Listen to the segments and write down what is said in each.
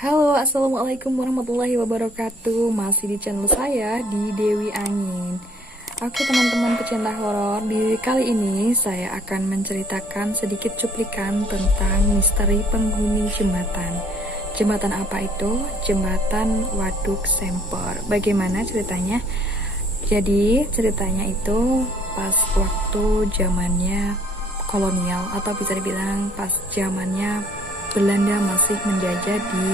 Halo, assalamualaikum warahmatullahi wabarakatuh. Masih di channel saya di Dewi Angin. Oke teman-teman pecinta horor, di kali ini saya akan menceritakan sedikit cuplikan tentang misteri penghuni jembatan. Jembatan apa itu? Jembatan Waduk Sempor. Bagaimana ceritanya? Jadi ceritanya itu pas waktu zamannya kolonial, atau bisa dibilang pas zamannya Belanda masih menjajah di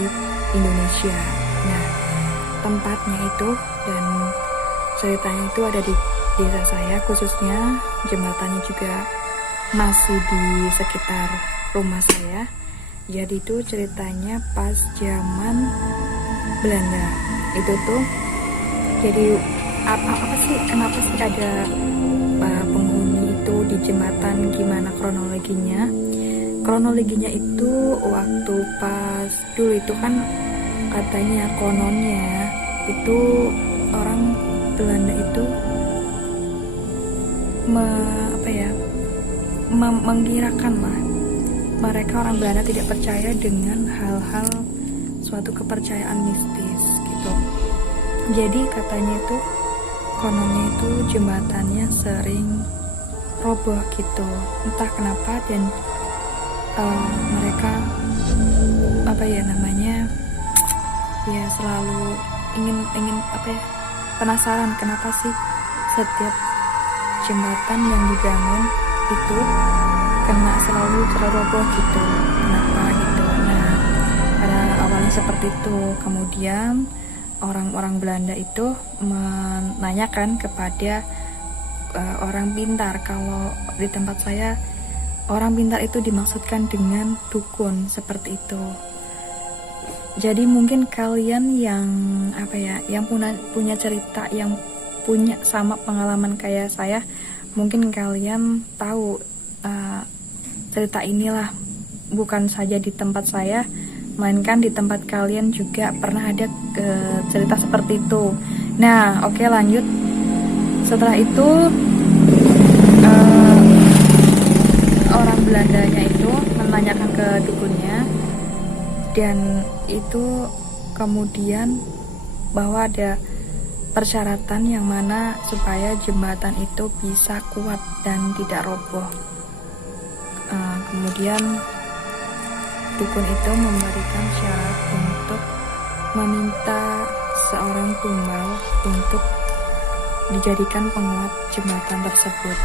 Indonesia. Nah, tempatnya itu dan ceritanya itu ada di desa saya, khususnya jembatannya juga masih di sekitar rumah saya. Jadi itu ceritanya pas zaman Belanda. Itu tuh jadi apa sih, kenapa sih ada penghuni itu di jembatan, gimana kronologinya? Kronologinya itu waktu pas dulu itu kan katanya kononnya itu orang Belanda itu mengkirakan lah, mereka orang Belanda tidak percaya dengan hal-hal suatu kepercayaan mistis gitu. Jadi katanya itu kononnya itu jembatannya sering roboh gitu, entah kenapa, dan mereka selalu ingin penasaran kenapa sih setiap jembatan yang dibangun itu selalu roboh gitu, kenapa gitu. Nah, pada awalnya seperti itu. Kemudian orang-orang Belanda itu menanyakan kepada orang pintar. Kalau di tempat saya, orang pintar itu dimaksudkan dengan dukun, seperti itu. Jadi mungkin kalian yang punya cerita, yang punya sama pengalaman kayak saya, mungkin kalian tahu cerita inilah. Bukan saja di tempat saya, melainkan di tempat kalian juga pernah ada cerita seperti itu. Nah, oke, lanjut. Setelah itu orang Belandanya itu menanyakan ke dukunnya, dan itu kemudian bahwa ada persyaratan yang mana supaya jembatan itu bisa kuat dan tidak roboh. Kemudian dukun itu memberikan syarat untuk meminta seorang tumbal untuk dijadikan penguat jembatan tersebut.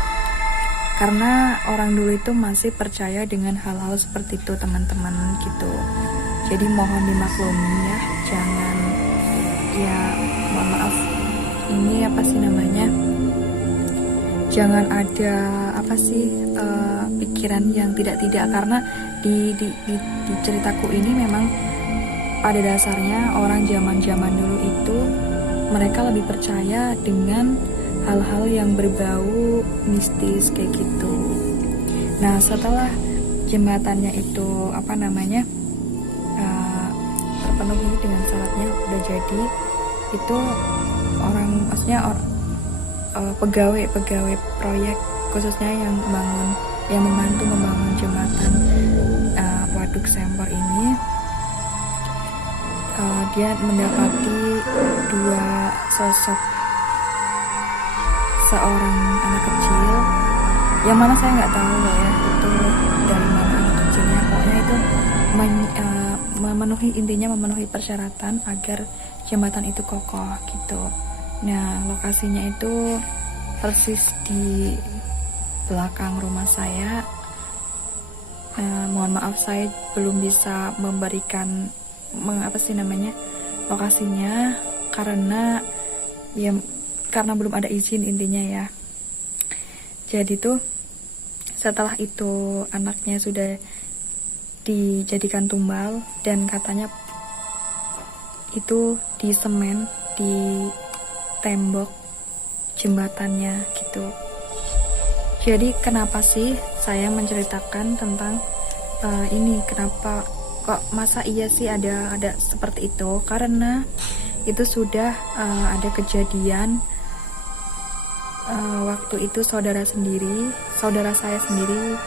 Karena orang dulu itu masih percaya dengan hal-hal seperti itu, teman-teman, gitu. Jadi mohon dimaklumi ya, jangan, mohon maaf, ini jangan ada pikiran yang tidak-tidak, karena di ceritaku ini memang pada dasarnya orang zaman dulu itu mereka lebih percaya dengan hal-hal yang berbau mistis kayak gitu. Nah, setelah jembatannya itu terpenuhi dengan syaratnya, udah jadi, itu pegawai proyek khususnya yang membantu membangun jembatan Waduk Sempor ini, dia mendapati dua sosok, seorang anak kecil, yang mana saya nggak tahu loh ya itu dari mana anak kecilnya. Pokoknya itu memenuhi persyaratan agar jembatan itu kokoh gitu. Nah, lokasinya itu persis di belakang rumah saya. Mohon maaf, saya belum bisa memberikan lokasinya karena belum ada izin, intinya ya. Jadi tuh setelah itu anaknya sudah dijadikan tumbal, dan katanya itu di semen di tembok jembatannya gitu. Jadi kenapa sih saya menceritakan tentang ini, kenapa kok masa iya sih ada seperti itu? Karena itu sudah ada kejadian waktu itu saudara saya sendiri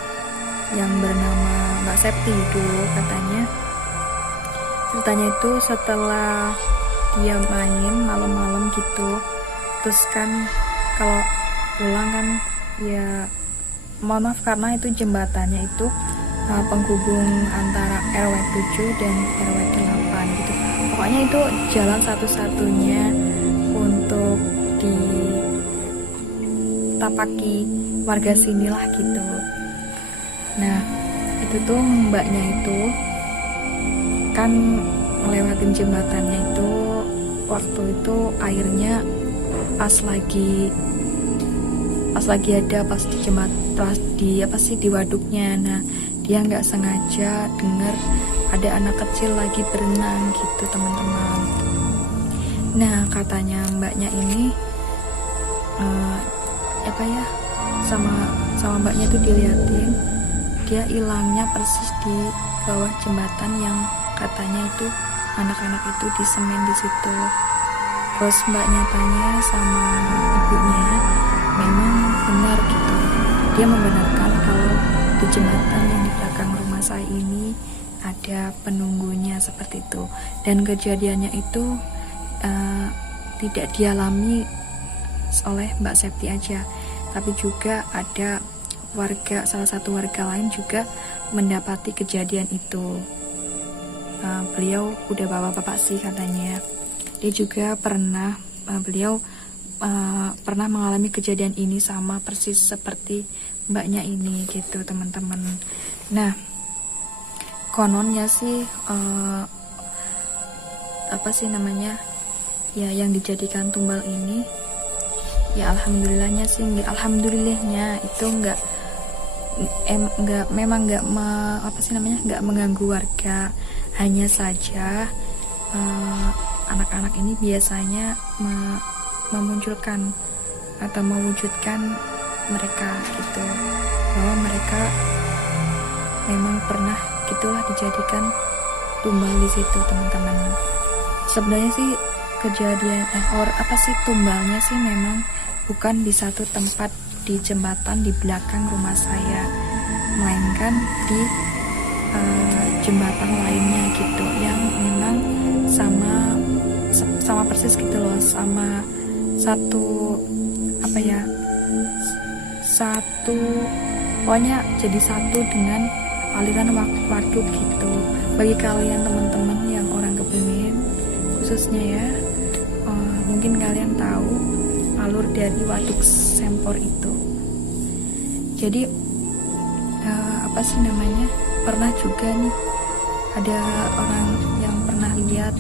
yang bernama Mbak Septi dulu, katanya ceritanya itu setelah dia main malam-malam gitu, terus kan kalau pulang kan ya mohon maaf karena itu jembatannya itu penghubung antara RW 7 dan RW 8 gitu. Pokoknya itu jalan satu-satunya untuk ditapaki warga sinilah gitu. Nah itu tuh mbaknya itu kan ngelewatin jembatannya itu, waktu itu airnya pas lagi ada pas di jembat, pas di di waduknya. Nah dia nggak sengaja dengar ada anak kecil lagi berenang gitu teman-teman. Nah katanya mbaknya ini sama mbaknya itu diliatin dia hilangnya persis di bawah jembatan yang katanya itu anak-anak itu di semen di situ. Terus mbaknya tanya sama ibunya, memang benar gitu. Dia membenarkan kalau di jembatan yang di belakang rumah saya ini ada penunggunya seperti itu. Dan kejadiannya itu tidak dialami oleh Mbak Septi aja, tapi juga ada salah satu warga lain juga mendapati kejadian itu. Beliau udah bapak-bapak sih katanya. Dia juga beliau pernah mengalami kejadian ini sama persis seperti mbaknya ini gitu teman-teman. Nah kononnya sih ya yang dijadikan tumbal ini ya alhamdulillahnya itu nggak mengganggu warga. Hanya saja anak-anak ini biasanya memunculkan atau mewujudkan mereka gitu, bahwa mereka memang pernah gitulah dijadikan tumbal di situ teman-teman. Sebenarnya sih kejadian tumbalnya sih memang bukan di satu tempat di jembatan di belakang rumah saya, melainkan di jembatan lainnya gitu, yang memang sama persis gitu loh, sama pokoknya jadi satu dengan aliran waduk gitu. Bagi kalian teman-teman yang orang Kebumen khususnya ya, mungkin kalian tahu alur dari waduk Sempor itu. Jadi pernah juga nih ada orang yang pernah lihat,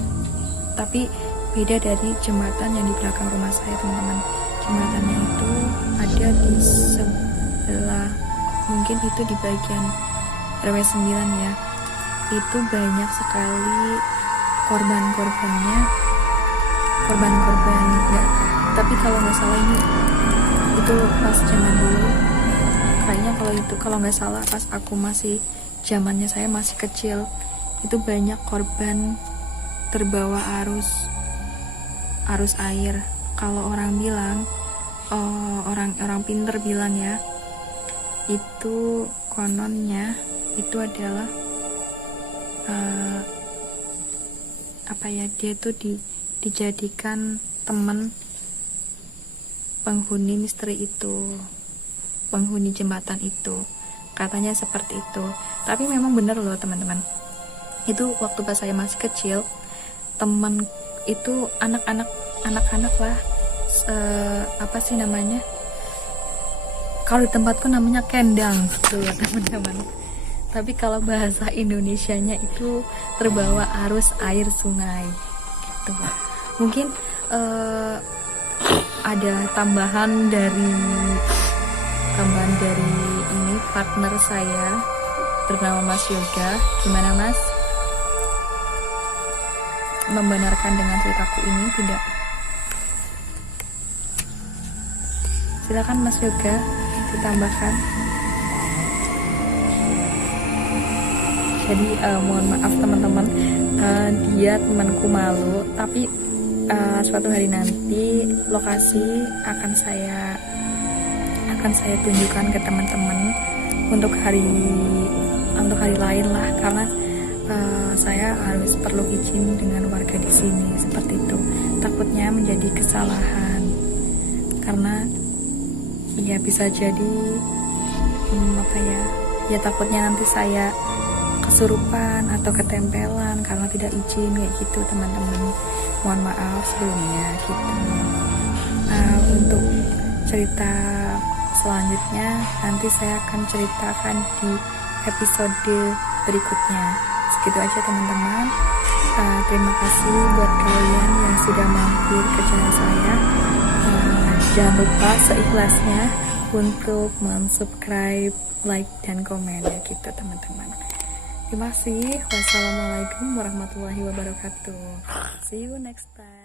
tapi beda dari jembatan yang di belakang rumah saya teman-teman. Jembatannya itu ada di sebelah, mungkin itu di bagian RW 9 ya. Itu banyak sekali korban-korbannya, tapi kalau nggak salah ini itu pas zaman dulu kayaknya, kalau nggak salah pas aku zamannya saya masih kecil, itu banyak korban terbawa arus air. Kalau orang bilang, orang pinter bilang ya, itu kononnya itu adalah dia tuh dijadikan teman penghuni misteri itu, penghuni jembatan itu, katanya seperti itu. Tapi memang benar loh teman-teman, itu waktu pas saya masih kecil, teman itu anak-anak lah, kalau di tempatku namanya kendang gitu ya teman-teman. Tapi kalau bahasa Indonesianya itu terbawa arus air sungai gitu. Mungkin ada tambahan dari ini partner saya bernama Mas Yoga. Gimana Mas? Membenarkan dengan ceritaku ini tidak? Silakan Mas Yoga ditambahkan. Jadi mohon maaf teman-teman, dia temanku malu, tapi suatu hari nanti lokasi akan saya tunjukkan ke teman-teman untuk hari lain lah, karena saya harus perlu izin dengan warga di sini, seperti itu. Takutnya menjadi kesalahan karena ya bisa jadi ya takutnya nanti saya kesurupan atau ketempelan karena tidak izin kayak gitu teman-teman. Mohon maaf sebelumnya gitu. Untuk cerita selanjutnya nanti saya akan ceritakan di episode berikutnya. Segitu aja teman-teman. Terima kasih buat kalian yang sudah mampir ke channel saya. Jangan lupa seikhlasnya untuk subscribe, like, dan komen ya gitu teman-teman. Terima kasih. Wassalamualaikum warahmatullahi wabarakatuh. See you next time.